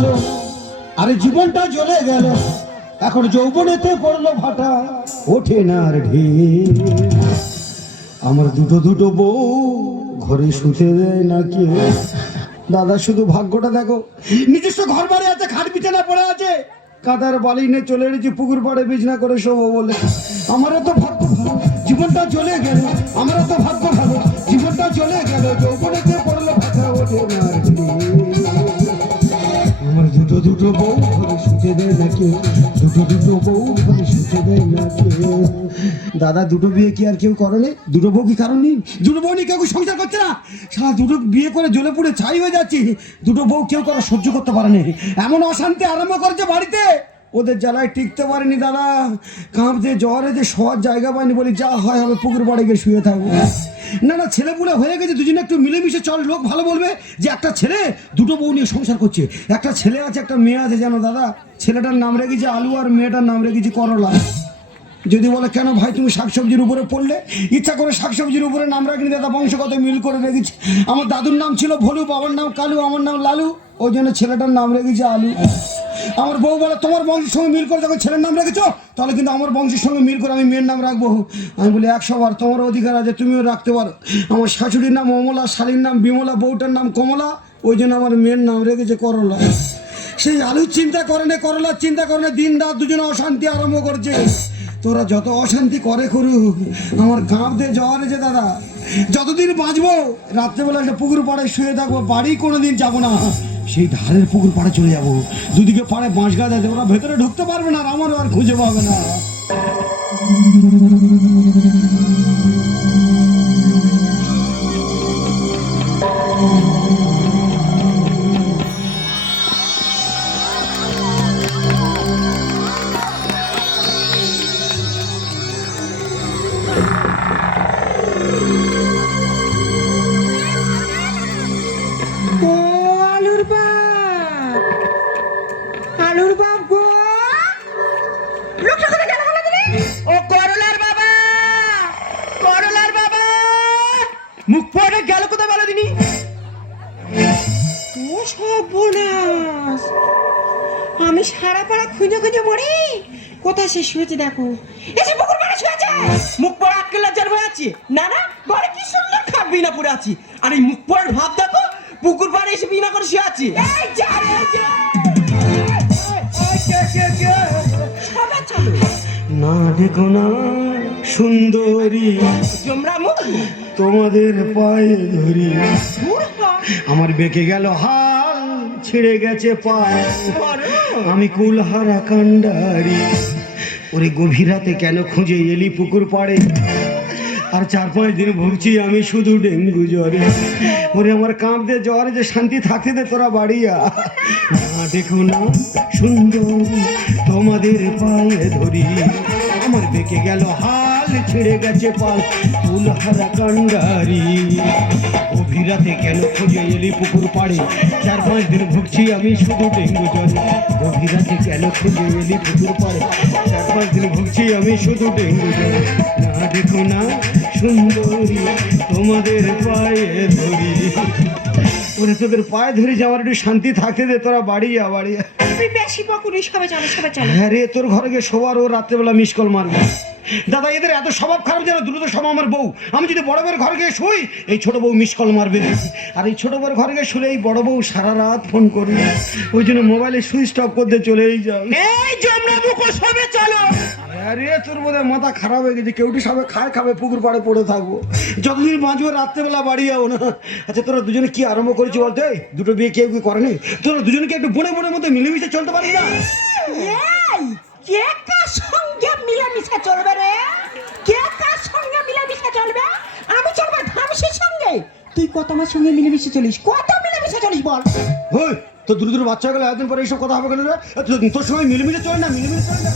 হলো, আরে জীবনটা জ্বলে গেল, এখন যৌবনেতে পড়লো ভাটা, ওঠে না আর ঢের। আমার দুটো দুটো বউ ঘরে শুতে দেয় না কেউ। দাদা শুধু ভাগ্যটা দেখো, নিজস্ব ঘর বাড়ি আছে, খাট বিছানা পড়ে আছে, কাদার বালি নিয়ে চলে এসেছি পুকুর পাড়ে বিছনা করে শোবো বলে। আমারও তো ভাগ্য ভালো, জীবনটা চলে গেল, আমারও তো ভাগ্য ভালো, জীবনটা চলে গেল, যৌবনেতে পড়লো ভাটা, ওঠে না আর ঢের। আমার দুটো দুটো বউ ঘরে শুতে দেয় না কেউ, দুটো দুটো বউ ঘরে শুতে দেয় না কেউ। দাদা দুটো বিয়ে কি আর কেউ করেনি? দুটো বউ কি কারণ নেই? দুটো বউ নিয়ে কেউ সংসার করছে না? সারা দুটো বিয়ে করে জ্বলে পুড়ে ছাই হয়ে যাচ্ছি, দুটো বউ কেউ কারো সহ্য করতে পারেনি। এমন অশান্তি আরম্ভ করেছে বাড়িতে, ওদের জ্বালায় টিকতে পারেনি দাদা। কাঁপতে জ্বরে যে শোয়ার জায়গা পায়নি, বলি যা হয় হবে, পুকুর পাড়ে গিয়ে শুয়ে থাকবো। না না, ছেলেপুলে হয়ে গেছে, দুজনে একটু মিলেমিশে চল, লোক ভালো বলবে যে একটা ছেলে দুটো বউ নিয়ে সংসার করছে। একটা ছেলে আছে, একটা মেয়ে আছে, জানো দাদা, ছেলেটার নাম রেখেছি আলু আর মেয়েটার নাম রেখেছি করলা। যদি বলে কেন ভাই তুমি শাকসবজির উপরে পড়লে? ইচ্ছা করে শাকসবজির উপরে নাম রাখিনি দাদা, বংশগত মিল করে রেখেছি। আমার দাদুর নাম ছিল ভলু, বাবার নাম কালু, আমার নাম লালু, ওই জন্য ছেলেটার নাম রেখেছি আলু। আমার বউ বলে তোমার বংশের সঙ্গে মিল করে যখন ছেলের নাম রেখেছো, তাহলে কিন্তু আমার বংশের সঙ্গে মিল করে আমি মেয়ের নাম রাখবো। আমি বলি 100 বার, তোমার অধিকার আছে, তুমিও রাখতে পারো। আমার শাশুড়ির নাম অমলা, শালীর নাম বিমলা, বউটার নাম কমলা, ওই জন্য আমার মেয়ের নাম রেখেছে করলা। সেই আলুর চিন্তা করে না, করলার চিন্তা করে না, দিন রাত দুজনে অশান্তি আরম্ভ করছে। তোরা যত অশান্তি করে করুক, আমার কাঁপতে জ্বর এসে দাদা, যতদিন বাঁচবো রাত্রেবেলা একটা পুকুর পাড়ে শুয়ে থাকবো, বাড়ি কোনোদিন যাবো না, সেই ধারের পুকুর পাড়ে চলে যাবো। দুদিকে পাড়ে বাঁশ গাছ আছে, ওরা ভেতরে ঢুকতে পারবে না, আর আমারও আর খুঁজে পাবে না। ও আলুর বাপ, আলুর বাপ গো, লোকটা কোথায় গেল বলো দিদি? ও করলার বাবা, করলার বাবা, মুখ পড়ে গেল কোথায় বলো দিনি? ও সর্বনাশ, আমি সারা পাড়া খুঁজে খুঁজে মরি, কোথায় সে শুয়েছে দেখো, এসে পুকুর পাড়ে শুয়েছে। মুখ পড়ে আটকে লজ্জার বয়ে আছি, না না ঘরে কি সুন্দর খাট বিনা পড়ে আছি, আর এই মুখ পড়ে ভাব দেখো, পুকুর পাড়ে এসে বিনা করে শুয়ে আছি। না দেখো না সুন্দরী, তোমাদের পায়ে ধরি, আমার বেঁকে গেল হাল, ছিঁড়ে গেছে পায়ে, আমি কুলহারা কান্ডারি। ওরে গভীর রাতে কেন খুঁজে এলি পুকুর পাড়ে, আর 4-5 দিন ভুগছি আমি শুধু ডেঙ্গু জ্বরে। ওরে আমার কাঁপতে জ্বরে যে শান্তি থাকতে দে তোরা বাড়িয়া। না দেখো না সুন্দরী, তোমাদের পায়ে ধরি, আমার বেঁকে গেল হাল, ছেড়ে গেছে পাল, কুলহারা কান্ডারি। গভীর রাতে কেন খুঁজে এলি পুকুর পাড়ে, 4-5 দিন ভুগছি আমি শুধু ডেঙ্গু জ্বরে। গভীর রাতে কেন খুঁজে এলি পুকুর পাড়ে, 4-5 দিন ভুগছি আমি শুধু ডেঙ্গু জ্বরে। না দেখো না সুন্দরী, তোমাদের পায়ে ধরি, ওরে তোদের পায়ে ধরে যাওয়ার একটু শান্তি থাকতে দে তোরা বাড়িয়া বাড়িয়া। বেশি বকুনি, সবাই চলো সবাই চলো। হ্যাঁ রে, তোর ঘরে গিয়ে শোবার, ও রাত্রেবেলা মিস কল মারবে। দাদা এদের এত স্বভাব খারাপ, যেন দ্রুত সব আমার বউ, আমি যদি বড় বউয়ের ঘরে গিয়ে শুই, এই ছোট বউ মিস কল মারবে, আর এই ছোট বউয়ের ঘরে গিয়ে শুলে এই বড় বউ সারা রাত ফোন করবে, ওই জন্য মোবাইলে সুইচ অফ করতে চলেই যাও। এই জমরা মুখো সবে চলো। আরে তোর বোধহয় মাথা খারাপ হয়ে গেছে, কেউটি সবে খায় খাবে, পুকুর পাড়ে পড়ে থাকবো, যতদিন বাঁচবো রাত্রেবেলা বাড়ি যাবো না। আচ্ছা তোরা দুজনে কি আরম্ভ করেছি বলতে? দুটো বিয়ে কেউ কি করেনি? তোরা দুজনকে একটু বনে বনের মধ্যে মিলেমিশে চলতে পারি না? এই কে কার সঙ্গে মিলেমিশে চলবে রে? কে কার সঙ্গে মিলেমিশে চলবে? আমি চলবো ধামসির সঙ্গে। তুই কত আমার সঙ্গে মিলেমিশে চলিস, কত মিলেমিশে চলিস বল? হই তো দ্রুত বাচ্চা গেলে একদিন পরে এইসব কথা হবে কেন রে? তোর সঙ্গে মিলেমিশে চলে না, মিলেমিশে চলে না।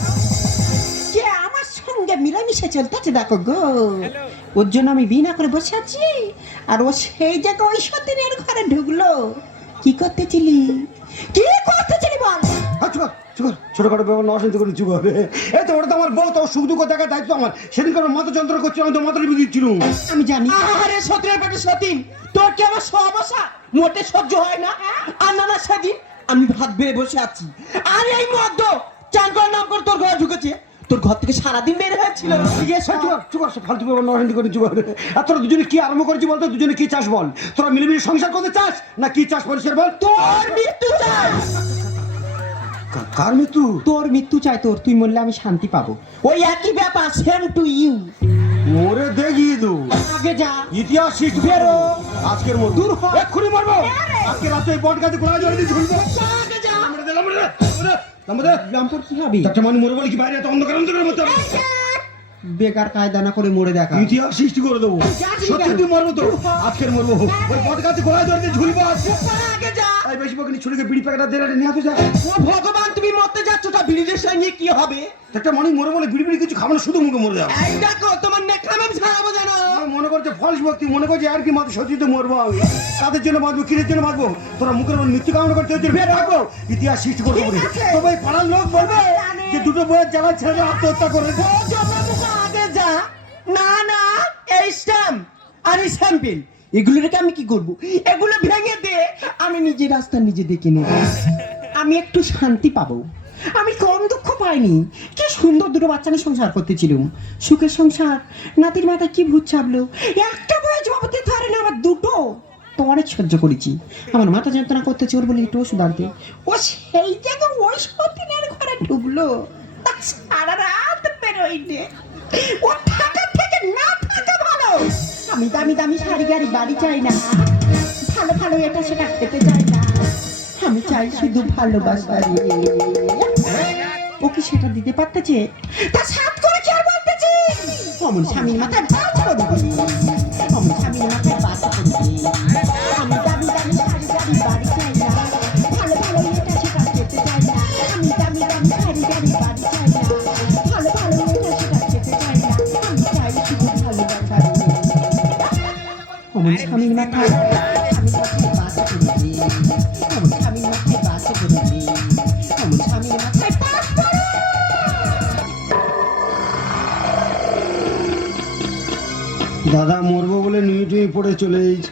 কে আমার সঙ্গে মিলেমিশে চলতেছে দেখো গো, ওর জন্য আমি বিনা করে বসে আছি, আর ও সেই জায়গায় ওই সতীনের ঘরে ঢুকলো। কি করতেছিলি, কি করতেছিলি বল? ছোটখাটো ব্যাপার না, অশান্তি করে চুপ হবে। এই তো ওটা তো আমার বউ, তো সুখ দুঃখ দেখার দায়িত্ব আমার। সেদিন করে মাথা যন্ত্র করছিল, আমি তো মাথাটা বিয়ে দিচ্ছিলাম। আমি জানি। আরে সতীনের পেটে সতীন, তোর কি আমার সব আশা মোটে সহ্য হয় না? আর না না সেদিন আমি ভাত বেড়ে বসে আছি, আর এই মদ্য চান করার নাম করে তোর ঘরে ঢুকেছে। তোর ঘর থেকে সারাদিন বের হয়েছিল। ফালতু ব্যাপার নরসিংদী করে চুপ কর। আর তোরা দুজনে কি আরম্ভ করেছি বলতো? দুজনে কি চাস বল? তোরা মিলেমিশে সংসার করতে চাস না কি চাস পরিষ্কার বল? তোর মৃত্যু চাই। কার মৃত্যু? তোর মৃত্যু চাই তোর, তুই মরলে আমি শান্তি পাবো। ওই একই ব্যাপার, সেম টু ইউ। ওরে দেখি তো আগে যা, ইতিহাস শিখ বেরো। আজকের মতো দূর হ। এক্ষুনি মারবো। আজকে রাতে বট গাছে গোড়া জড়িয়ে দিয়ে ঝুলবো। আগে যা। লাম্পর কি হবে? একটা মানুষ মরে বলে কি বাইরে এত অন্ধকার অন্ধকার মতো বেকার কায়দা না করে মরে দেখা। ইতিহাস সৃষ্টি করে দেবো। সত্যি তুই মরবো তো? আজকের মরবো। ওই বট গাছে গোড়া জড়িয়ে দিয়ে ঝুলবো। আগে যা। এই বেশি বকিনি, ছুরিকে বিড়ি প্যাকেটটা দিয়ে নিয়ে আসো যা। ও ভগবান, তুমি মরতে যাচ্ছ, তা বিড়িদের সঙ্গে কি হবে? একটা মানুষ মরে বলে বিড়ি বিড়ি কিছু খাবো না, শুধু মুখে মরে যাবো। এই দেখো, তোমার নেকলাম আমি ছাড়াবো জানো। মনে করছে ফলস ভক্তি, মনে করছে আর কি মাত্র সত্যি তো মরবো আমি। কাদের জন্য বাঁচবো, কিসের জন্য বাঁচবো? তোরা মুখের উপর মৃত্যু কামনা করতে হচ্ছে, বের রাখবো। ইতিহাস সৃষ্টি করতে পারি। তবে এই পাড়ার লোক বলবে যে দুটো বইয়ের জ্বালা ছেড়ে আত্মহত্যা করে। আগে যা। না না, এই স্ট্যাম্প আর এই স্যাম্পেল এগুলো রেখে আমি কি করব? এগুলো ভেঙে দে, আমি নিজে রাস্তা নিজে দেখে নেব। আমি একটু শান্তি পাবো। আমি কম দুঃখ পাইনি। কি সুন্দর দুটো বাচ্চা নিয়ে সংসার করতেছিলাম, সুখের সংসার। নাতির মাথায় কি ভূত চাপলো। একটা বয়স জবাবতে ধরে না, আবার দুটো। তো অনেক সহ্য করেছি। আমার মাথা যন্ত্রণা করতেছে, ওর বলে একটু ওষুধ আনতে। ও সেই জায়গায় ওই সতীনের ঘরে ঢুকলো, সারা রাত বেরোইনি। ও থাকার থেকে না থাকা ভালো। আমি দামি দামি শাড়ি গাড়ি বাড়ি চাই না, ভালো ভালো এটা সেটা খেতে চাই না। আমি চাই শুধু ভালোবাসা। ও কি সেটা দিতে পারতেছে? তা সাত করে কি আর বলতেছি? অমন স্বামীর মাথায় বাজ করবি, অমন স্বামীর মাথায় বাজ করবি। আমি দামি দামি শাড়ি গাড়ি বাড়ি চাই না, ভালো ভালো এটা সেটা খেতে চাই না। আমি দামি দামি শাড়ি গাড়ি বাড়ি চাই না, ভালো ভালো এটা সেটা খেতে চাই না। আমি চাই শুধু ভালোবাসা। অমন স্বামীর মাথায় বাজ করবি, অমন স্বামীর মাথায় বাজ করবি, অমন স্বামীর মাথায় বাজ করবি। দাদা মরবো বলে নুই টুই পড়ে চলে এসেছে।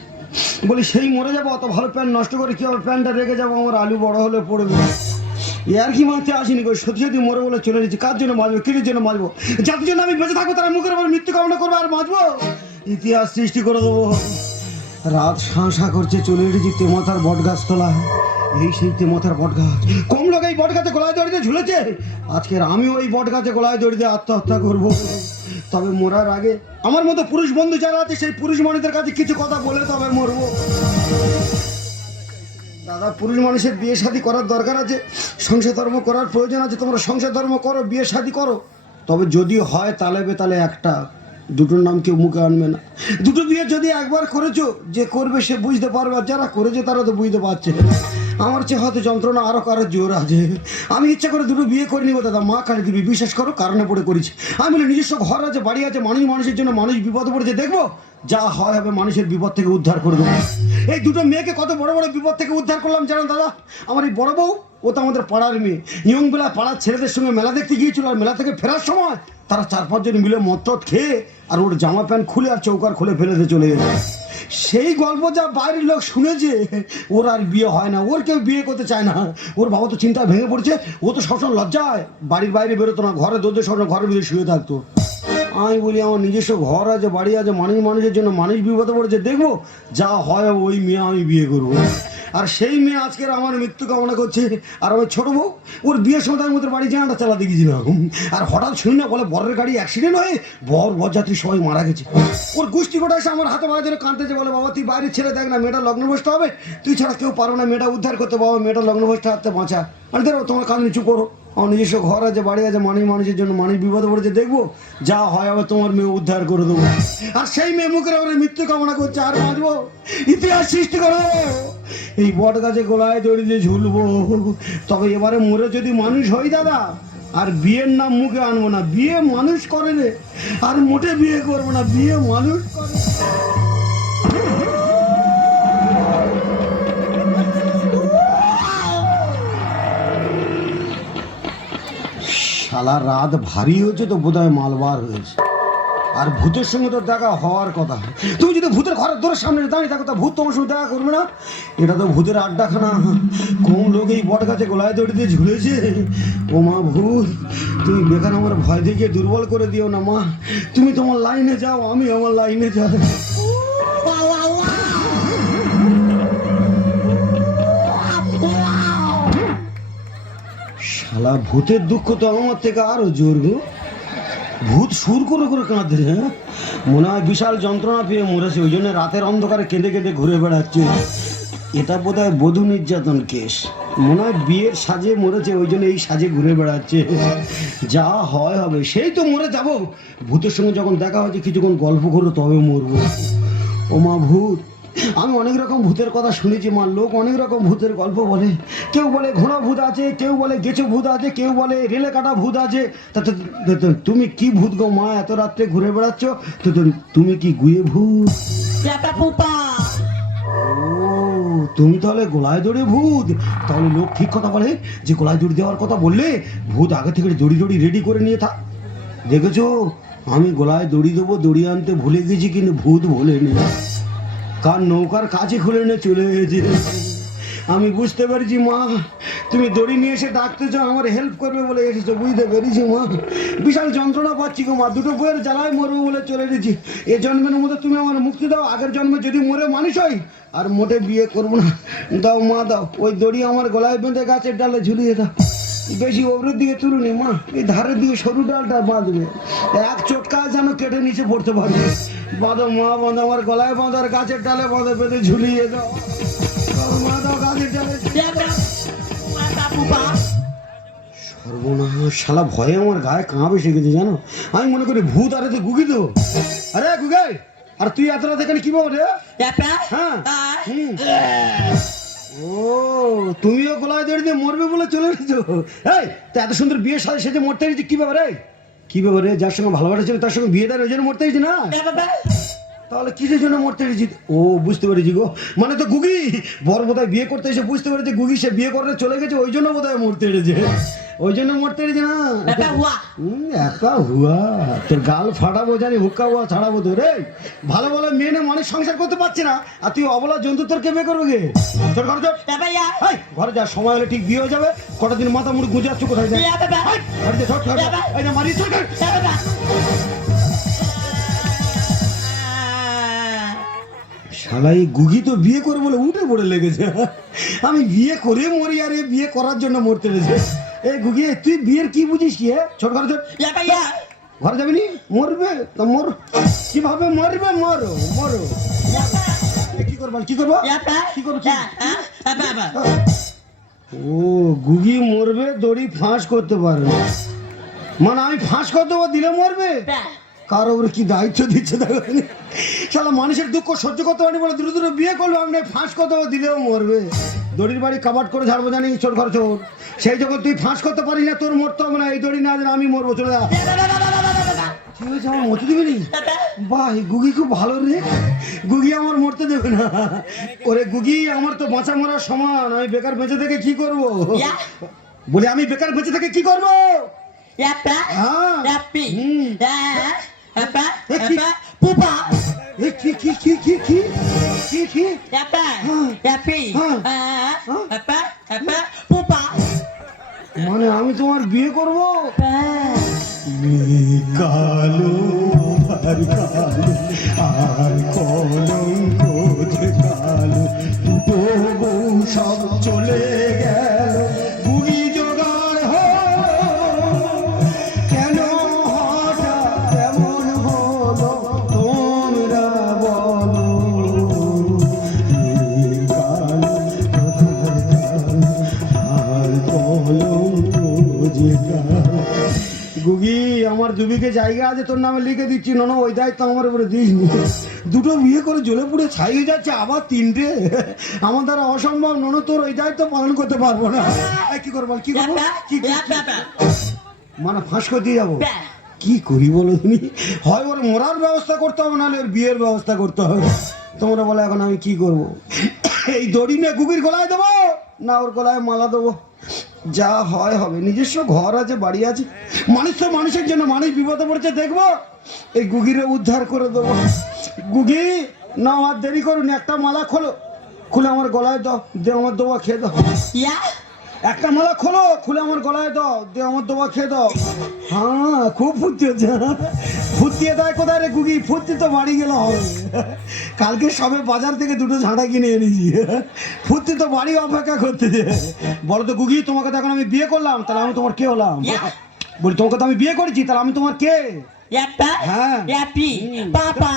বলি সেই মরে যাবো, অত ভালো প্যান্ট নষ্ট করে কি হবে? প্যান্টটা রেখে যাবো, আমার আলু বড় হলে পড়বে। আর কি মানতে আসিনি গো, সত্যি সত্যি মরে বলে চলে এসেছি। কার জন্য বাঁচবো, কিসের জন্য বাঁচবো? যাদের জন্য আমি বেঁচে থাকবো তারা মুখের উপর মৃত্যু কামনা করবো আর বাঁচবো? ইতিহাস সৃষ্টি করে দেবো। রাত শাঁসা করছে, চলে এসেছি তেমাথার বট গাছ তলায়। এই সেই তেমাথার বট গাছ, কম লোক এই বট গাছে গলায় দড়িতে ঝুলেছে। আজকের আমি ওই বট গাছে গলায় দড়িতে আত্মহত্যা করবো। তবে মরার আগে আমার মতো পুরুষ বন্ধু যারা আছে সেই পুরুষ মানুষদের কাছে কিছু কথা বলে তবে মরবো। দাদা, পুরুষ মানুষের বিয়ে শাদী করার দরকার আছে, সংসার ধর্ম করার প্রয়োজন আছে। তোমরা সংসার ধর্ম করো, বিয়ে শাদী করো। তবে যদি হয় তাহলে বেতালে একটা, দুটোর নাম কেউ মুখে আনবে না। দুটো বিয়ে যদি একবার করেছো, যে করবে সে বুঝতে পারবে, আর যারা করেছে তারা তো বুঝতে পারছে। আমার চেয়ে হয়তো যন্ত্রণা আরও কারোর জোর আছে। আমি ইচ্ছা করে দুটো বিয়ে করে নিবো দাদা, মা কালী দিবি, বিশ্বাস করো কারণে পড়ে করেছি। আমি বলি নিজস্ব ঘর আছে, বাড়ি আছে, মানুষের জন্য মানুষ বিপদে পড়েছে, দেখবো যা হয় হবে, মানুষের বিপদ থেকে উদ্ধার করে দেবো। এই দুটো মেয়েকে কত বড় বড় বিপদ থেকে উদ্ধার করলাম জানো দাদা? আমার এই বড় বউ, ও তো আমাদের পাড়ার মেয়ে। ইয়ংবেলা পাড়ার ছেলেদের সঙ্গে মেলা দেখতে গিয়েছিল, আর মেলা থেকে ফেরার সময় তারা 4-5 জন মিলে মদ খেয়ে আর ওর জামা প্যান্ট খুলে আর চৌকার খুলে ফেলে দিয়ে চলে গেছে। সেই গল্প যা বাইরের লোক শুনেছে, ওর আর বিয়ে হয় না, ওর কেউ বিয়ে করতে চায় না। ওর বাবা তো চিন্তা ভেঙে পড়ছে, ও তো সবসময় লজ্জায় বাড়ির বাইরে বেরোতো না, ঘরে দরজা সবসময় ঘরের ভিতরে শুয়ে থাকতো। আমি বলি আমার নিজস্ব ঘর আছে, বাড়ি আছে, মানুষের জন্য মানুষ বিপদে পড়েছে, দেখবো যা হয় ওই মেয়ে আমি বিয়ে করবো। আর সেই মেয়ে আজকের আমার মৃত্যু কামনা করছে। আর আমার ছোটো বউ, ওর বিয়ের সময় আমি ওদের বাড়ি জানাটা চালাতে গিয়েছিলাম, আর হঠাৎ শুনি না বলে বরের গাড়ি অ্যাক্সিডেন্ট হয়ে বরযাত্রী সবাই মারা গেছে। ওর গোষ্ঠী গোটা এসে আমার হাতে বাড়ি ধরে কাঁদতেছে, বলে বাবা তুই বাইরে ছেড়ে দেখ না, মেয়েটা লগ্নভ্রষ্ট হবে, তুই ছাড়া কেউ পারো না মেয়েটা উদ্ধার করতে, বাবা মেয়েটা লগ্নভ্রষ্ট হাতে বাঁচা। আমি ধরো তোমার কাঁদ নিচু করো, আমার নিজস্ব ঘর আছে, বাড়ি আছে, মানুষের জন্য মানুষ বিপদে পড়েছে, দেখবো যা হয় আবার তোমার মেয়ে উদ্ধার করে দেবো। আর সেই মেয়ে মুখের আমার মৃত্যু কামনা করছে, আর বাঁচবো, ইতিহাস সৃষ্টি করো। এই বট গাছে গোলায় দড়িতে ঝুলবো। তবে এবারে মরে যদি মানুষ হই দাদা, আর বিয়ের নাম মুখে আনবো না, বিয়ে মানুষ করে রে, আর মোটে বিয়ে করবো না, বিয়ে মানুষ করে। শালা রাত ভারী হয়েছে তো বোধহয় মালবার হয়েছে। আর ভূতের সঙ্গে তো দেখা হওয়ার কথা। তুমি যদি ভূতের ঘরের দোরের সামনে দাঁড়িয়ে থাকো তা ভূত তোমার সঙ্গে দেখা করবে না? এটা তো ভূতের আড্ডাখানা। কোন লোক এই বট গাছে গলায় দড়ি দিয়ে ঝুলেছে। ও মা ভূত, তুমি বেকার আমার ভয় দেখিয়ে দুর্বল করে দিও না মা। তুমি তোমার লাইনে যাও, আমি আমার লাইনে যাই। শালা ভূতের দুঃখ তো আমার থেকে আরো জোর গো। ভূত সুর করে করে কাঁদছে, হ্যাঁ? মনে হয় বিশাল যন্ত্রণা পেয়ে মরেছে, ওই জন্য রাতের অন্ধকারে কেঁদে কেঁদে ঘুরে বেড়াচ্ছে। এটা বোধ হয় বধূ নির্যাতন কেস। মনে হয় বিয়ের সাজে মরেছে, ওই জন্য এই সাজে ঘুরে বেড়াচ্ছে। যা হয় হবে, সেই তো মরে যাব। ভূতের সঙ্গে যখন দেখা হয়েছে কিছুক্ষণ গল্প করো তবে মরবো। ও মা ভূত, আমি অনেক রকম ভূতের কথা শুনেছি মা। লোক অনেক রকম ভূতের গল্প বলে। কেউ বলে ঘোড়া ভূত আছে, কেউ বলে গেছো ভূত আছে, কেউ বলে রেলে কাটা ভূত আছে। তুমি কি ভূত গো মা, এত রাত্রে ঘুরে বেড়াচ্ছ? তুমি কি গুয়ে ভূত? ও, তুমি তাহলে গলায় দড়ি ভূত। তাহলে লোক ঠিক কথা বলে যে গলায় দড়ি দেওয়ার কথা বললে ভূত আগে থেকে দড়ি রেডি করে নিয়ে থাক। দেখেছো, আমি গলায় দড়ি দেবো, দড়ি আনতে ভুলে গেছি, কিন্তু ভূত ভোলেনি। কার নৌকার কাছে খুলে নিয়ে চলে গেছে। আমি বুঝতে পেরেছি মা, তুমি দড়ি নিয়ে এসে ডাকতেছো, আমার হেল্প করবে বলে এসেছো। বুঝতে পেরেছি মা, বিশাল যন্ত্রণা পাচ্ছি গো মা। দুটো বইয়ের জ্বালায় মরবো বলে চলে এসেছি। এ জন্মের মধ্যে তুমি আমার মুক্তি দাও। আগের জন্মে যদি মরে মানুষ হই আর মোটে বিয়ে করবো না। দাও মা দাও, ওই দড়ি আমার গলায় বেঁধে গাছের ডালে ঝুলিয়ে দাও। বেশি ওপরের দিকে তুলুনি মা, এই ধারের দিকে সরু ডালটা বাঁধবে। এক চটকা যেন কেটে নিচে পড়তে পারবে। বাঁধো মা, বাঁধো, আমার গলায় বাঁধো, আর গাছের ডালে বাঁধো, বেঁধে ঝুলিয়ে দাও। মা দাও গাছের ডালে। সর্বনাশ, শালা ভয়ে আমার গায়ে কাঁপ এসে গেছে জানো। আমি মনে করি ভূত, আরে তো গুগি তো। আরে গুগাই, আর তুই এত রাত এখানে কি বল রে? হ্যাঁ, ও, তুমিও গলায় দড়ি দিয়ে মরবে বলে চলে এসেছো। এই, তা এত সুন্দর বিয়ের সাথে সেজে মরতে গেছি কি ব্যাপারে? কি ব্যাপারে? যার সঙ্গে ভালোবাসা ছিল তার সঙ্গে বিয়ে দেয়, ওই জন্য মরতে গেছি না? তাহলে কিসের জন্য মরতে গেছি? ও, বুঝতে পেরেছি গো, মানে তো গুগি বর বোধহয় বিয়ে করতে এসে বুঝতে পেরেছি গুগি সে বিয়ে করতে চলে গেছে, ওই জন্য বোধহয় মরতে গেছে। ওই জন্য মরতে গেছে না? একা হুয়া, তোর গাল ফাটাবো জানি, হুক্কা হুয়া ছাড়াবো তোর। রে ভালো ভালো মেয়ে না, মানুষ সংসার করতে পারছে না, আর তুই অবলা জন্তু তোর কে বিয়ে করবে গে? তোর ঘরে যাও, ঘরে যা, সময় হলে ঠিক বিয়ে হয়ে যাবে। কটা দিন মাথা মুড়ি গুঁজে যাচ্ছ কোথায়? মারিস শালাই গুগি তো বিয়ে করে বলে উঠে পড়ে লেগেছে। আমি বিয়ে করে মরি, আর বিয়ে করার জন্য মরতে লেগেছে। এই গুগি, তুই বিয়ের কি বুঝিস? কি ছোট ঘরে ঘরে যাবি নি? মরবে তো মর, কিভাবে মরবে? মরো মরো। কি করবো কি করবো কি করবো? ও, গুগি মরবে, দড়ি ফাঁস করতে পারবে মানে আমি ফাঁস করে দেবো, দিলে মরবে? কার ওপরে কি দায়িত্ব দিচ্ছে দেখো। শালা মানুষের দুঃখ সহ্য করতে পারি বলে দ্রুত দ্রুত বিয়ে করলো, আমি ফাঁস করতে হবে, দিলেও মরবে। দড়ির বাড়ি কাবাট করে ঝাড়বো জানি, চোর ঘর চোর। সেই যখন তুই ফাঁস করতে পারিস না, তোর মরতে হবে না। এই দড়ি না দিলে আমি মরবো, চলে যা। কি হয়েছে, আমার মরতে দিবি নি? বাহ, গুগি খুব ভালো রে। গুগি আমার মরতে দেবে না। ওরে গুগি, আমার তো বাঁচা মরার সমান। আমি বেকার বেঁচে থেকে কি করবো? বলে আমি বেকার বেঁচে থেকে কি করবো? মানে আমি তোমার বিয়ে করবো? কালো আর কালো আর কলঙ্ক যে কালো, দুটো বউ সব চলে গেল। বুড়ি জোগাড় কেন হঠাৎ এমন হলো, তোমরা বলো। কালো আর কলঙ্ক যে কালো। গুগি, আমার দুবিকে জায়গা আছে, তোর নামে লিখে দিচ্ছি। না ওই দায়িত্ব আমার উপরে দিস নি। দুটো বিয়ে করে জ্বলে পুড়ে ছাই হয়ে যাচ্ছে, আবার তিনটে। আমার দ্বারা অসম্ভব। নন, তোর ওই দায়িত্ব পালন করতে পারবো না। কি করবো কি করবো? মানে ফাঁস করে দিয়ে যাবো? কি করি বলো তুমি? হয় ওর মরার ব্যবস্থা করতে হবে, নাহলে ওর বিয়ের ব্যবস্থা করতে হবে। তোমরা বলো এখন আমি কি করবো? এই দড়ি নিয়ে গুগির গলায় দেবো, না ওর গলায় মালা দেবো? যা হয় হবে, নিজস্ব ঘর আছে, বাড়ি আছে, মানুষ তো মানুষের জন্য, মানুষ বিপদে পড়েছে দেখবো, এই গুগিরে উদ্ধার করে দেবো। গুগি না, আর দেরি করুন, একটা মালা খোলো, খুলে আমার গলায় দাও, দে আমার দোয়া খেয়ে দাও। ইয়া একটা মালা খোলো, খুলে আমার গলায় দাও, দে আমার দোয়া খেয়ে দাও। হ্যাঁ, খুব ফুর্তি হচ্ছে। ফুর্তিয়ে দেয় কোথায় রে গুগি? ফুর্তি তো বাড়ি গেলে হবে। কালকে সবে বাজার থেকে দুটো ঝাঁটা কিনে এনেছি, ফুর্তি তো বাড়ি অপেক্ষা করতেছে। বলো তো গুগি, তোমাকে তো এখন আমি বিয়ে করলাম, তাহলে আমি তোমার কে হলাম? বলি তোমাকে তো আমি বিয়ে করেছি, তাহলে আমি তোমার কে? ইয়াপ্পা হ্যাঁ। ইয়াপি পাপা।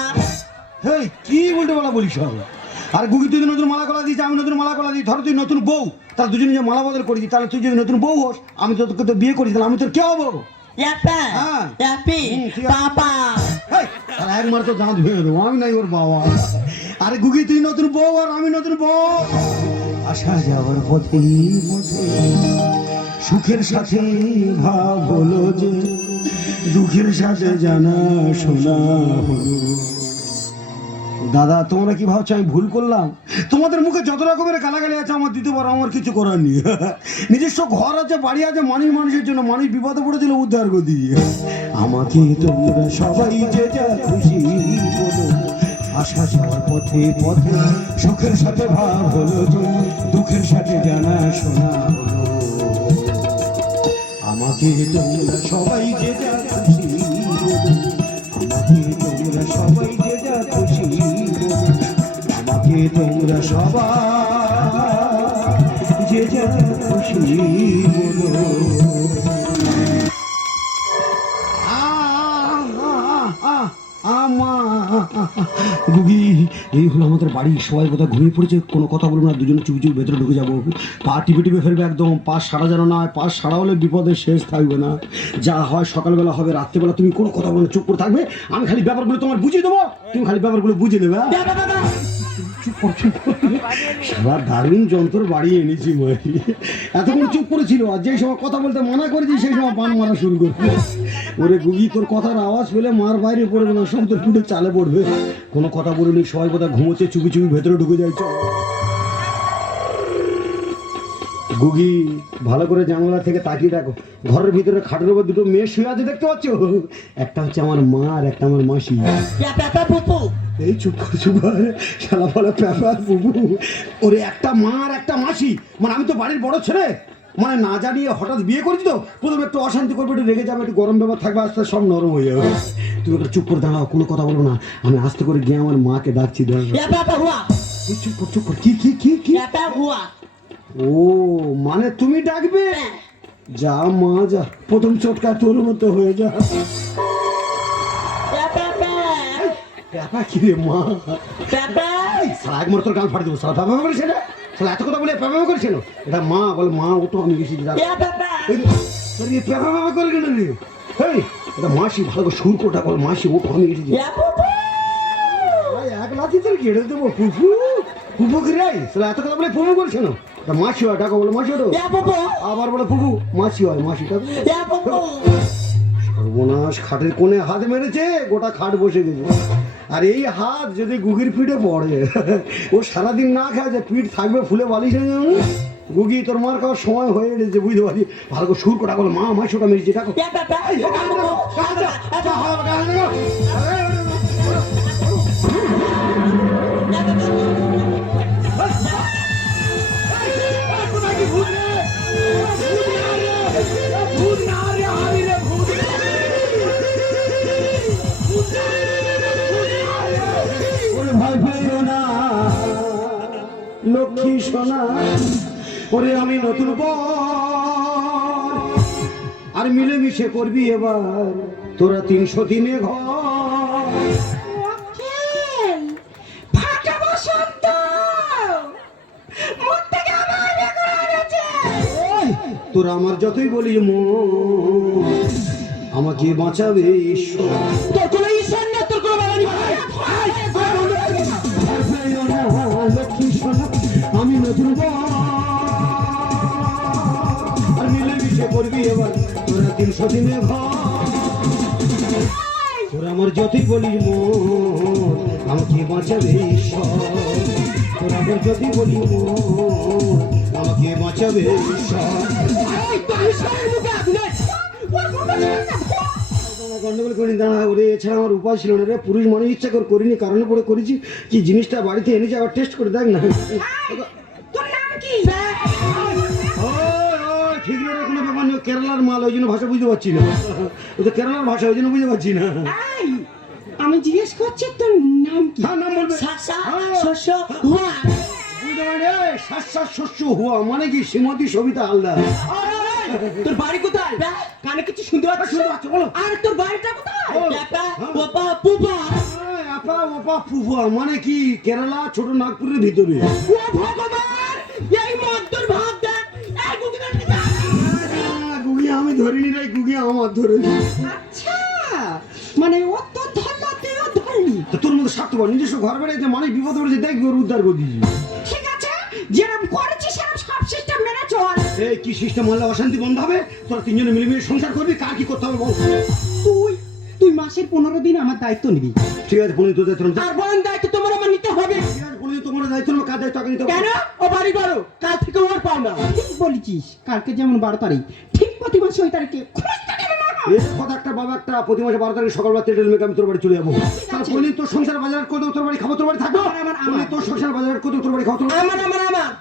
হেই, কি উল্টো বলা বলিস সব? আর গুগি তুই নতুন মালা গলা দিয়েছি, আমি নতুন মালা গলা দিই। ধরো তুই নতুন বউ, তাহলে দুজনে যে মালা বদল করেছি, তাহলে তুই যদি নতুন বউ হোস, আমি তো তোকে তো বিয়ে করেছি, তাহলে আমি তোর কে হবো? ইয়াপ্পা হ্যাঁ। ইয়াপি ঠিক আছে। পাপা। হেই, তাহলে একবার তো দাঁত ভেঙে দেবো, আমি নাই ওর বাবা। আরে গুগি তুই নতুন বউ আর আমি নতুন বউ, আসা যাওয়ার পথে পথে সুখের সাথে ভাব হলো যে, দুঃখের সাথে জানা শোনা হলো। দাদা, তোমরা কি ভাবছো আমি ভুল করলাম? তোমাদের মুখে যত রকমের গালাগালি আছে, আমার দিতে পারো, আমার কিছু করার নেই। নিজস্ব ঘর আছে, বাড়ি আছে, মানুষ মানুষের জন্য, মানুষ বিপদে পড়েছিল, উদ্ধার করে দিয়ে। আমাকে তোমরা সবাই যে যা খুশি বলো, আসা যাওয়ার পথে পথে সুখের সাথে ভাব হলো যে, দুঃখের সাথে জানা শোনা হলো। আমাকে তোমরা সবাই যে যা খুশি বলো, আমাকে তোমরা সবাই যে যা খুশি বলো, আমাকে তোমরা সবাই যে যা খুশি বলো। গুগি, এই হলো আমাদের বাড়ি। সবাই কোথায় ঘুমিয়ে পড়েছে, কোনো কথা বলবো না, দুজনে চুপি চুপি ভেতরে ঢুকে যাবো। পা টিপে টিপে ফেলবে একদম, পা সারা যেন না হয়, পা সারা হলে বিপদের শেষ থাকবে না। যা হয় সকালবেলা হবে, রাত্রেবেলা তুমি কোনো কথা বলো না, চুপ করে থাকবে। আমি খালি ব্যাপারগুলো তোমার বুঝিয়ে দেবো, তুমি খালি ব্যাপারগুলো বুঝে নেবে। সারা দারুণ যন্ত্র বাড়িয়ে এনেছি ভাই। এতক্ষণ চুপ করেছিল, আর যেই সময় কথা বলতে মানা করেছি, সেই সময় পান মারা শুরু করবে। ওরে গুগি, তোর কথার আওয়াজ পেলে মার বাইরে পড়বে না, সব তোর টুটে চালে পড়বে। কোনো কথা বলিনি, সবাই কোথায় ঘুমোচ্ছে, চুপি চুপি ভেতরে ঢুকে যায়। চল গুগি, ভালো করে জানালা থেকে তাকিয়ে দেখো, ঘরের ভিতরে খাটের উপর দুটো মেয়ে শুয়ে আছে, দেখতে পাচ্ছ? একটা হচ্ছে আমার মা আর একটা আমার মাসি। ইয়াপ্পা পুপু। এই চুপ করে চুপ করে শালা বলে পেপার বুবু। ওরে একটা মা আর একটা মাসি, মানে আমি তো বাড়ির বড় ছেলে, মানে না জানিয়ে হঠাৎ বিয়ে করেছি তো, প্রথমে একটু অশান্তি করবে, একটু রেগে যাবে, একটু গরম ব্যাপার থাকবে, আস্তে আস্তে সব নরম হয়ে যাবে। তুমি একটু চুপ করে দাঁড়াও, কোনো কথা বলবো না। আমি আস্তে করে গিয়ে আমার মাকে ডাকছি। ইয়াপ্পা হুয়া চুপ কর চুপ কর। কি কি কি কি? ইয়াপ্পা হুয়া। ও, মানে তুমি ডাকবে? যা মা যা, প্রথম চটকা তোর মতো হয়ে যা। ব্যাপার কি রে মা? সারা একবার তোর গাল ফাড়ি দেবো। সারা ব্যাপার করেছে না, সারা এত কথা বলে ব্যাপার করেছিল। এটা মা বলে, মা ওঠো, আমি গেছি। ব্যাপার করে কেন রে? এই এটা মাসি, ভালো করে সুর কোটা বল, মাসি ওঠো, আমি গেছি। এক লাঠি তোর কেড়ে দেবো। ফুফু ফুফু কি রে? সারা এত কথা বলে ফুফু করেছে না, মাসি হয়, ডাকো বলে মাসি ওঠো। আবার বলে ফুফু, মাসি হয়, মাসিটা। সর্বনাশ, খাটের কোণে হাত মেরেছে, গোটা খাট বসে গেছে। আর এই হাত যদি গুগির পিঠে পড়ে, ও সারাদিন না খায়, যে পিঠ থাকবে ফুলে বালিশে। গুগি, তোর মার খাওয়ার সময় হয়ে গেছে, বুঝতে পারছি। ভালো করে সুর কোটা বলো, মা মাসিটা মেরেছে, ডাকো। ভয় পেও না লক্ষ্মী সোনা, ওরে আমি নতুন বর, আর মিলেমিশে করবি এবার তোরা 300 দিনে ঘর। ফাটা বসন্ত মুখ থেকে আমার বের হয়েছে। তোরা আমার যতই বলি আমাকে বাঁচাবে ঈশ্বর। তোর কোনো ঈশ্বর না, তোর কোনো বাবা নেই। লক্ষ্মী সোনা, আমি নতুন বর, আর মিলেমিশে করবি এবার তোরা 300 দিনে ঘর। তোরা আমার যতই বলি আমাকে বাঁচাবে ঈশ্বর। তোরা আমার যতই বলি আমাকে বাঁচাবে ঈশ্বর। গন্ডগোল করিনি, দাঁড়া ওরে, এছাড়া আমার উপায় ছিল না রে। পুরুষ মনে ইচ্ছা করে করিনি, কারণে পরে করেছি। কি জিনিসটা বাড়িতে এনেছি, আবার টেস্ট করে দেখ না। তোর নাম কি? ওই ঠিক না রে, কোনো ব্যাপার নেই। কেরালার মাল, ওই জন্য ভাষা বুঝতে পারছি না। ও তো কেরালার ভাষা, ওই জন্য বুঝতে পারছি না। এই, আমি জিজ্ঞেস করছি তোর নাম কি? হ্যাঁ, নাম বলবে। শাসা হ্যাঁ। শস্য হুয়া। বুঝতে পারি রে, শ্বাস শস্য হুয়া মানে কি? শ্রীমতী সবিতা হালদার। তোর বাড়ি কোথায়? কানে কিছু শুনতে পাচ্ছিস? শুনতে পাচ্ছি, বলো। আর তোর বাড়িটা কোথায়? বলো। বাপা হ্যাঁ। বাপা পুপা। আপা ওপা ফুফা মানে কি? কেরালা ছোট নাগপুরের ভিতরে। ও ভগবান, এই মদ্দুর ভাব দেখ। এই গুগিটা কি দেখ? গুগি আমি ধরিনি রে, গুগি আমার ধরে। আচ্ছা, মানে ও তো ধরলা, তুইও ধরলি। তো তোর মধ্যে স্বার্থপর, নিজস্ব ঘর বেড়ে মানে বিপদ পড়েছে, দেখ ওর উদ্ধার করে দিয়েছি। ঠিক আছে, যেরকম করেছিস সেরকম সব সিস্টেম মেনে চল। এই কি সিস্টেম মানলে অশান্তি বন্ধ হবে? তোরা তিনজনে মিলেমিশে সংসার করবি, কার কি করতে হবে বল। তুই মাসের 15 দিন আমার দায়িত্ব নিবি। ঠিক আছে, পনেরো তোর দায়িত্ব নেবো। আর বরং দায়িত্ব তোমার আমার নিতে হবে। ঠিক আছে, পনেরো তোমার দায়িত্ব নেবো, কার দায়িত্ব আগে নিতে হবে? কেন? ও বাড়ি বড়, কাল থেকে ওর পাও না। ঠিক বলেছিস, কালকে যেমন 12 তারিখ, ঠিক প্রতি মাসে ওই তারিখে খুঁজতে দেবে না। এই কথা একটা বাবা একটা, প্রতি মাসে 12 তারিখ সকালবেলা তেল মেকে আমি তোর বাড়ি চলে যাবো। তার পনির তোর সংসার বাজার করে দেবো, তোর বাড়ি খাবো, তোর বাড়ি থাকবো। পনির তোর সংসার বাজার করে দেবো, তোর বাড়ি খাবো, তোর বাড়ি। আমার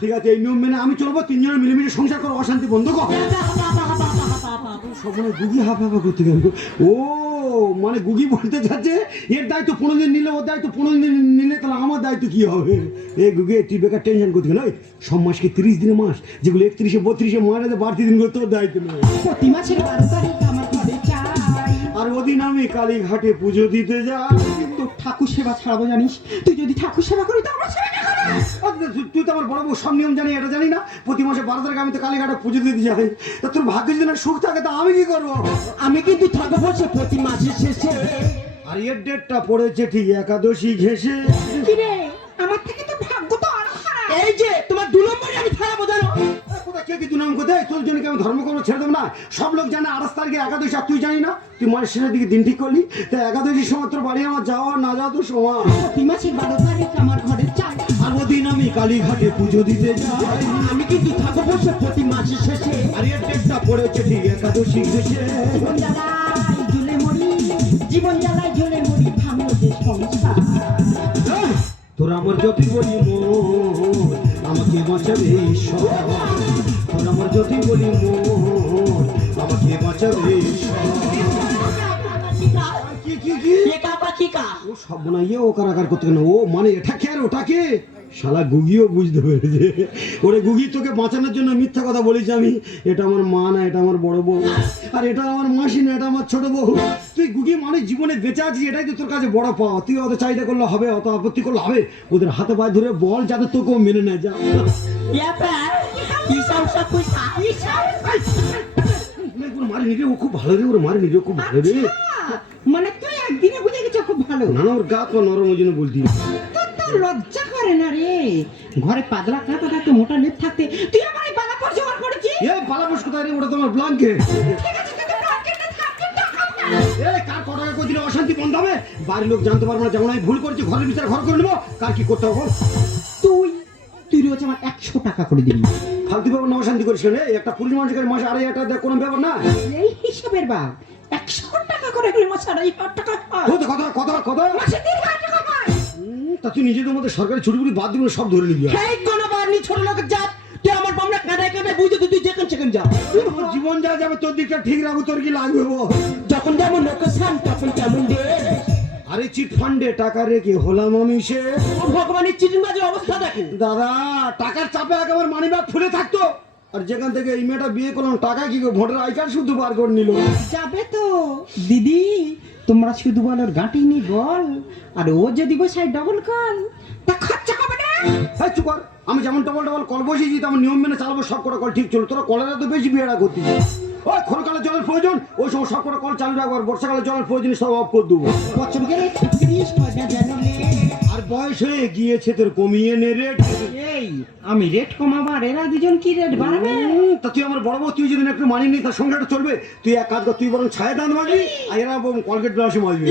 ঠিক আছে, এই নিয়ম মেনে আমি চলবো। তিনজনে মিলেমিশে সংসার করো, অশান্তি বন্ধ কর। সবসময় গুগি হাফ হাফা করতে গেল। ও মানে গুগি বলতে চাচ্ছে এর দায়িত্ব 15 দিন নিলে, ওর দায়িত্ব 15 দিন নিলে, তাহলে আমার দায়িত্ব কি হবে? এই গুগি তুই বেকার টেনশন করতে গেল। সব মাসকে 30 দিনে মাস, যেগুলো 31-এ 32-এ মাসে বাড়তি দিনগুলো তোর দায়িত্ব নেই। প্রতি মাসের 12 তারিখ আমার ঘরে চাই। আর ওদিন আমি কালীঘাটে পুজো দিতে যাই। তোর ঠাকুর সেবা ছাড়াবো জানিস? তুই যদি ঠাকুর সেবা করি তো আমার সেবা কেন? তুই তো আমার বড় বউ, সব নিয়ম জানি, এটা জানি না? প্রতি মাসে 12 তারিখ আমি তো কালীঘাটে পুজো দিতে যাই। তা তোর ভাগ্যে যদি না সুখ থাকে, তা আমি কি করবো? আমি কিন্তু থাকবো বলছে প্রতি মাসের শেষে। আর এর ডেটটা পড়েছে ঠিক একাদশী ঘেঁষে। কি রে, আমার থেকে তো ভাগ্য তো আরো খারাপ। এই যে তোমার 2 নম্বরে আমি খারাপ জানো। কে কি দুনাম কোথায়? তোর জন্য কি আমি ধর্মকর্ম ছেড়ে দেবো না? সব লোক জানে 28 তারিখে একাদশী, আর তুই জানি না? তুই মাসের শেষের দিকে দিন ঠিক করলি, তা একাদশীর সময় তোর বাড়ি আমার যাওয়া না যাওয়া তো সমান। প্রতি মাসের 12 তারিখ আমার ঘরে চাই। আর ওদিন আমি কালীঘাটে পুজো দিতে যাই। আমি কিন্তু থাকবো বলছে প্রতি মাসের শেষে। আর এর ডেটটা পড়েছে ঠিক একাদশী ঘেঁষে। জীবন জ্বালায় জ্বলে মরি, জীবন জ্বালায় জ্বলে মরি, ভাঙলো যে সংসার। তোর আমার যতই বলি মন, আমাকে বাঁচাবে ঈশ্বর। তোর আমার যতই বলি মন, আমাকে বাঁচাবে ঈশ্বর। কি কি কি? একা পাখিকা। ও সব না, ইয়ে ও কারাগার করতে কেন? ও মানে এটাকে আর ওটাকে শালা গুগিও বুঝতে পেরেছে। ওরে গুগি, তোকে বাঁচানোর জন্য মিথ্যা কথা বলেছি আমি। এটা আমার মা না, এটা আমার বড় বউ। আর এটা আমার মাসি না, এটা আমার ছোট বউ। তুই গুগি মানে জীবনে বেঁচে আছিস, এটাই তো তোর কাছে বড় পাওয়া। তুই অত চাহিদা করলে হবে, অত আপত্তি করলে হবে? ওদের হাতে পায়ে ধরে বল, যাতে তোকেও মেনে নেয়। যা মারি নিরে, ও খুব ভালো রে। ওর মারি নিরে, খুব ভালো রে। মানে তুই একদিনে বুঝে গেছিস খুব ভালো। না না, ওর গা তো নরম, ওই জন্য বলতি। তোর তো লজ্জা করে না রে? ঘরে পাতলা কাঁথা থাকতে, মোটা লেপ থাকতে, তুই আমার এই বালা পর জোগাড় করেছিস? এ পালাবস কোথায় রে? ওটা তোমার ব্ল্যাঙ্কেট। ঠিক আছে, তুই তো ব্ল্যাঙ্কেটে থাকবি, টাকা না। এই কার ক টাকা করে দিলে অশান্তি বন্ধ হবে? বাড়ির লোক জানতে পারবে না, যেমন আমি ভুল করেছি, ঘরের ভিতরে ঘর করে নেবো। কার কি করতে হবে? তুই রোজ আমার 100 টাকা করে দিবি। ফালতু ব্যাপার না, অশান্তি করিস কেন? একটা পুলিশ মানুষের মাসে 2,500 টাকা দেয়, কোনো ব্যাপার না। এই হিসাবের বাপ, 100 টাকা করে হলে মাসে 2,500 টাকা হয়। কথা কথা কথা কথা। মাসে 3,000 টাকা পায়। তা তুই নিজেদের মধ্যে সরকারি ছুটিগুলি বাদ দিবি, সব ধরে নিবি। এই কোনো বাড়নি ছোট লোকের জাত, তুই আমার বামনা কাঁদায় কাঁদায় বুঝে তুই যেখান সেখান যা। তোর জীবন যা যাবে, তোর দিকটা ঠিক রাখবো। তোর কি লাগবে বল? যখন যেমন লোকেশন তখন কেমন দে। আরে চিট ফান্ডে টাকা রেখে হলাম আমি সে। ভগবানের চিটিংবাজের অবস্থা দেখো দাদা, টাকার চাপে একেবারে মানি ব্যাগ ফুলে থাকতো। আর যেখান থেকে এই মেয়েটা বিয়ে করলাম, টাকা কি ভোটার আই কার্ড শুধু বার করে নিল। যাবে তো দিদি, তোমরা শুধু বল ওর গাঁটি নি বল, আর ও যদি বসায় ডবল কল, তা খরচা হবে না। হ্যাঁ চুপ কর। আমি যেমন ডবল ডবল কল বসিয়েছি, তেমন নিয়ম মেনে চালাবো। সব কটা কল ঠিক চলো। তোরা কলেরা তো বেশি বিয়েটা করতিস। ওই খরকালে জলের প্রয়োজন, ওই সময় সব কটা কল চালু রাখবো। আর বর্ষাকালে জলের প্রয়োজন, সব অফ করে দেবো। বছর গেলে 36 মজা জানলে। আর বয়স হয়ে গিয়েছে তোর, কমিয়ে নে রেট। এই আমি রেট কমাবার, এরা দুজন কি রেট বাড়াবে? তা তুই আমার বড় বউ, তুই যদি একটু মানিয়ে নি, তার সংসারটা চলবে। তুই এক কাজ কর, তুই বরং ছায়া দান মারবি, আর এরা কলগেট ব্রাশে মারবি।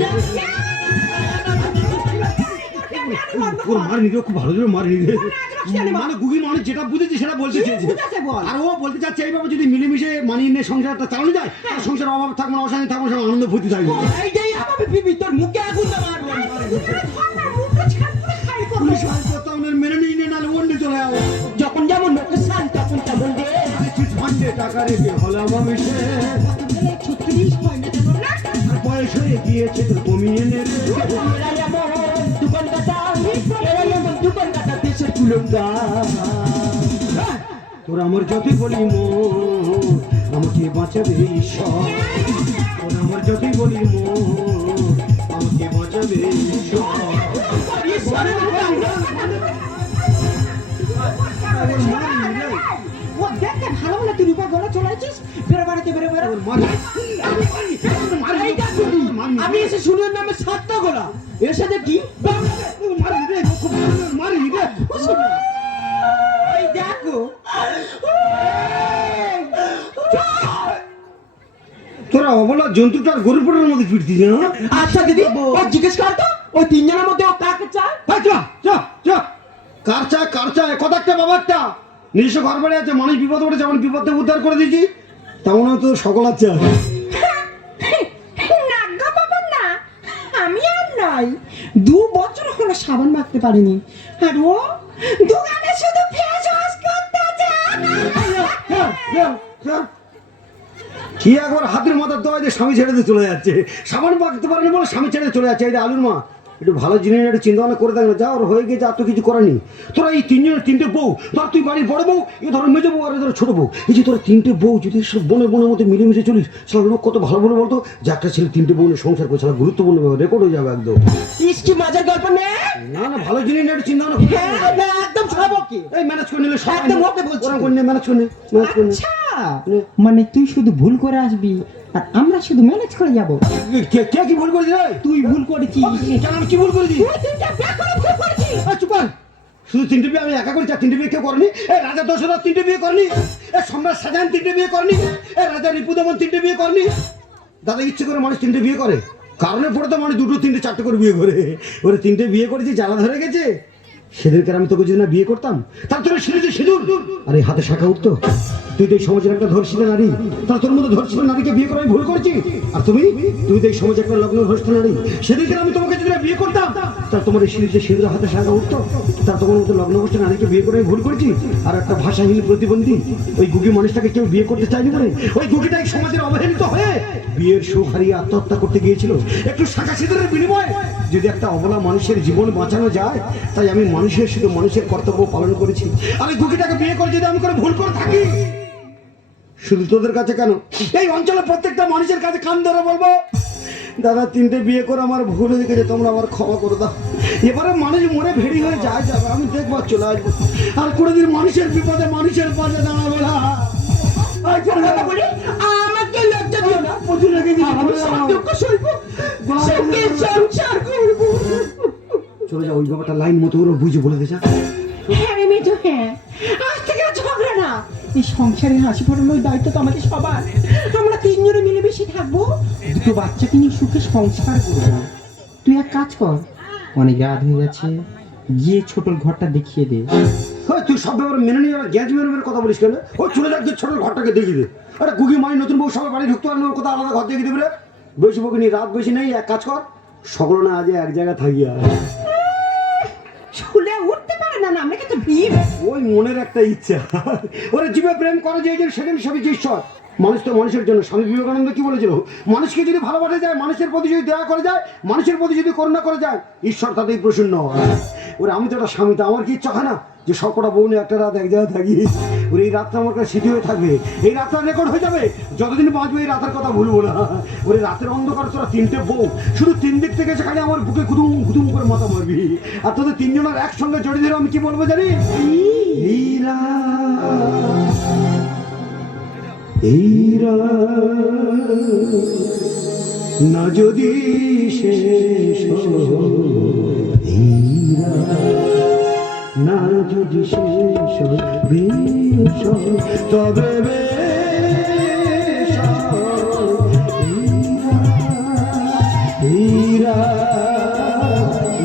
ওর মারিনি রে, খুব ভালো করে মারিনি রে। মানে গুগি মানুষ যেটা বুঝেছে সেটা বলতে চেয়েছে। আর ও বলতে চাচ্ছে এইভাবে যদি মিলেমিশে মানিয়ে নিয়ে সংসারটা চালানো যায়, সংসার অভাব থাকবে না, অশান্তি থাকবে না, আনন্দ ফুর্তি থাকবে। এইটাই আমার বিবি, তোর মুখে আগুন না মারবো। পুলিশ কথা মেনে নিয়ে নে, নাহলে অন্য চলে যাবো। যখন যেমন লোকের সান তখন তেমন দে। ফান্ডে টাকা রেখে হলাম আমি সে, 36 হয় না কেন না? আর বয়স হয়ে গিয়েছে তোর কমিয়ে নে রে। এরাই এমন দোকান কাটা, এরাই এমন দোকান কাটা, দেশের কুলঙ্গা। তোর আমার যতই বলি মন, আমাকে বাঁচাবে ঈশ্বর। তোর আমার যতই বলি মন, আমাকে বাঁচাবে ঈশ্বর। ও দেখতে ভালো না, তুই রূপা গলা চলাইছিস, বেরো বাড়িতে বেরো বেরো। আমি এসে শুনুন নামে 7টা গলা এসে দেখি এই দেখো। তোরা অবলা জন্তুটার গরুপুরের মধ্যে ফিরতিস না? আচ্ছা দিদি, ও জিজ্ঞেস কর তো ওই 3 জনের মধ্যে ও কাকে চায়? কার চায় কথা একটা বাবা একটা নিজস্ব ঘর বাড়ি আছে, মানুষ বিপদ পড়ে যেমন বিপদ থেকে উদ্ধার করে দিয়েছি, তেমন তো সকল আছে। না গো বাবা না, আমি আর নয়, 2 বছর হলো সাবান মাখতে পারিনি, আর ও দোকানে শুধু ফেস ওয়াশ করতে যায়। কি একবার হাতের মাথার দোয়া যে স্বামী ছেড়ে দিয়ে চলে যাচ্ছে, সাবান মাখতে পারেনি বলে স্বামী ছেড়ে চলে যাচ্ছে। এই যে আলুর মা, একটু ভালো জিনিস একটু চিন্তা ভাবনা করে দেখ না, যা ওর হয়ে গেছে, আর তো কিছু করেনি। তোরা এই 3 জনের 3টে বউ, ধর তুই বাড়ির বড় বউ, এ ধরো মেজো বউ, আর ধরো ছোট বউ, এই যে তোরা 3টে বউ যদি সব বোনের মধ্যে মিলেমিশে চলিস, সেটা লোক কত ভালো বলে বলতো যে একটা ছেলে 3টে বউ নিয়ে সংসার করছে, গুরুত্বপূর্ণ রেকর্ড হয়ে যাবে একদম। কি মজার গল্প নে। না ভালো জিনিস একটু চিন্তা ভাবনা হ্যাঁ না, একদম ছাড়বো কি, এই ম্যানেজ করে নিলে সব একদম ওকে বলছি। ওরা করে নে, ম্যানেজ করে নে। আচ্ছা মানে তুই শুধু ভুল করে আসবি আর আমরা শুধু ম্যানেজ করে যাব? কে কি ভুল করেছি রে? তুই ভুল করেছিস। কেন আমি কি ভুল করেছি? তুই 3টা বিয়ে করে ভুল করেছিস। চুপ কর। শুধু 3টে বিয়ে আমি একা করেছি, আর 3টে বিয়ে কেউ করেনি। এই রাজা দশরথ 3টে বিয়ে করেনি, এই সম্রাট শাহজাহান 3টে বিয়ে করেনি, এই রাজা রিপুদমন 3টে বিয়ে করেনি। দাদা ইচ্ছে করে মানুষ 3টে বিয়ে করে, কারণে পড়ে তো মানুষ 2, 3, 4টে করে বিয়ে করে। ওরে 3টে বিয়ে করেছি, জ্বালা ধরে গেছে। সেদিনকে আমি তোকে যদি না বিয়ে করতাম, তার তোর সিঁড়িতে সিঁদুর আর এই হাতে শাখা উঠতো। তুই তো এই সমাজের একটা ধর্ষিত নারী, তার তোর মধ্যে ধর্ষিত নারীকে বিয়ে করে আমি ভুল করেছি। আর তুই তো এই সমাজে একটা লগ্ন ধর্ষিত নারী, সেদিনকে আমি তোমাকে যদি না বিয়ে করতাম, তার তোমার এই সিঁড়িতে সিঁদুর হাতে শাখা উঠতো, তার তোমার মধ্যে লগ্ন ধর্ষিত নারীকে বিয়ে করে আমি ভুল করেছি। আর একটা ভাষাহীন প্রতিবন্ধী ওই গুগি মানুষটাকে কেউ বিয়ে করতে চায়নি বলে ওই গুগিটা এই সমাজের অবহেলিত হয়ে বিয়ের সুখ হারিয়ে আত্মহত্যা করতে গিয়েছিল একটু শাখা সিঁদুরের বিনিময়ে। যদি একটা অবলা মানুষের জীবন বাঁচানো যায়, তাই আমি মানুষের শুধু মানুষের কর্তব্য পালন করেছি। আমি গুগিটাকে বিয়ে করে যদি আমি করে ভুল করে থাকি, শুধু তোদের কাছে কেন, এই অঞ্চলের প্রত্যেকটা মানুষের কাছে কান ধরে বলবো, দাদা 3টে বিয়ে করে আমার ভুল হয়ে গেছে, তোমরা আমার ক্ষমা করে দাও। এবারে মানুষ মরে ভেড়ি হয়ে যায় যাবে, আমি দেখবো চলে আসবো, আর কোনোদিন মানুষের বিপদে মানুষের পাশে দাঁড়াবে না। আমাকে লজ্জা দিও না, প্রচুর লেগে আমি সব দুঃখ সইব, সুখে সংসার করব। চলে যাও, ওই ব্যাপারটা লাইন মতো ওরা বুঝে বলে দিয়েছে। হ্যাঁ রে মেজো, হ্যাঁ আজ থেকে ঝগড়া না, এই সংসারে হাসি ফোটানোর দায়িত্ব তো আমাদের সবার। আমরা 3 জনে মিলেমিশে থাকবো, 2 বাচ্চাকে নিয়ে সুখে সংসার করবো। তুই এক কাজ কর, অনেক রাত হয়ে গেছে, গিয়ে ছোট ঘরটা দেখিয়ে দে। তুই সব ব্যাপারে মেনে নিয়ে গ্যাস মেরে কথা বলিস কেন? ওই চলে যাক, ছোট ঘরটাকে দেখিয়ে দে। আরে গুগি মাই নতুন বউ সবাই বাড়ি ঢুকতে পারলে ওর কথা আলাদা ঘর দেখিয়ে দেবে রে। বেশি বকে নিয়ে রাত বেশি নেই, এক কাজ কর, সকল না আজ এক জায়গায় থাকিয়া শুলে উঠতে পারে না, আমরা কিন্তু বিয়ে। ওই মনের একটা ইচ্ছা, ওরা জীবে প্রেম করে যে সেখানে সবই ঈশ্বর। মানুষ তো মানুষের জন্য। স্বামী বিবেকানন্দ কি বলেছিল? মানুষকে যদি ভালোবাসা যায়, মানুষের প্রতি যদি দয়া করে যায়, মানুষের প্রতি যদি করুণা করে যায়, ঈশ্বর তাতেই প্রসন্ন হয়। ওরে আমি তো একটা স্বামী, তো আমার কি ইচ্ছা হয় না যে সবকটা বউ নিয়ে একটা রাত এক জায়গায় থাকি? ওরে এই রাতটা আমার কাছে স্মৃতি হয়ে থাকবে, এই রাতটা রেকর্ড হয়ে যাবে, যতদিন বাঁচবে এই রাতের কথা ভুলবো না। ওরে রাতের অন্ধকার তোরা 3টে বউ, শুধু 3 দিক থেকে সেখানে আমার বুকে গুদুম গুদুম করে মাথা মারবি, আর তোদের 3 জনের একসঙ্গে জড়িয়ে ধরে আমি কি বলবো জানি? না যদি শেষ না যদি শেষ তবে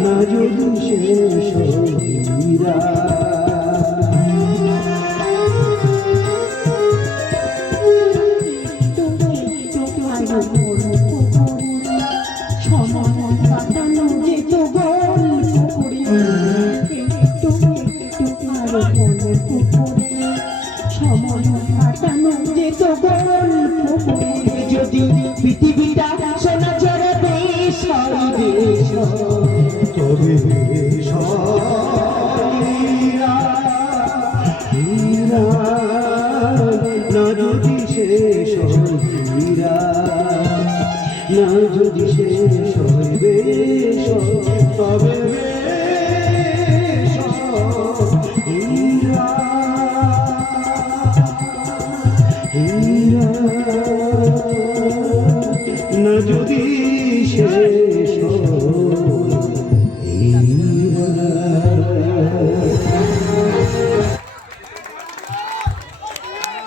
না যদি শেষ কাটানো যেত গল্প বলে। যদি পৃথিবীটা সোনা ঝরে বেশ হয় বেশ হয়। তবে হীরা, হীরা, না যদি শেষ হয় হীরা, না যদি শেষ হয় বেশ হয়, তবে বেশ হয় হীরা, হীরা।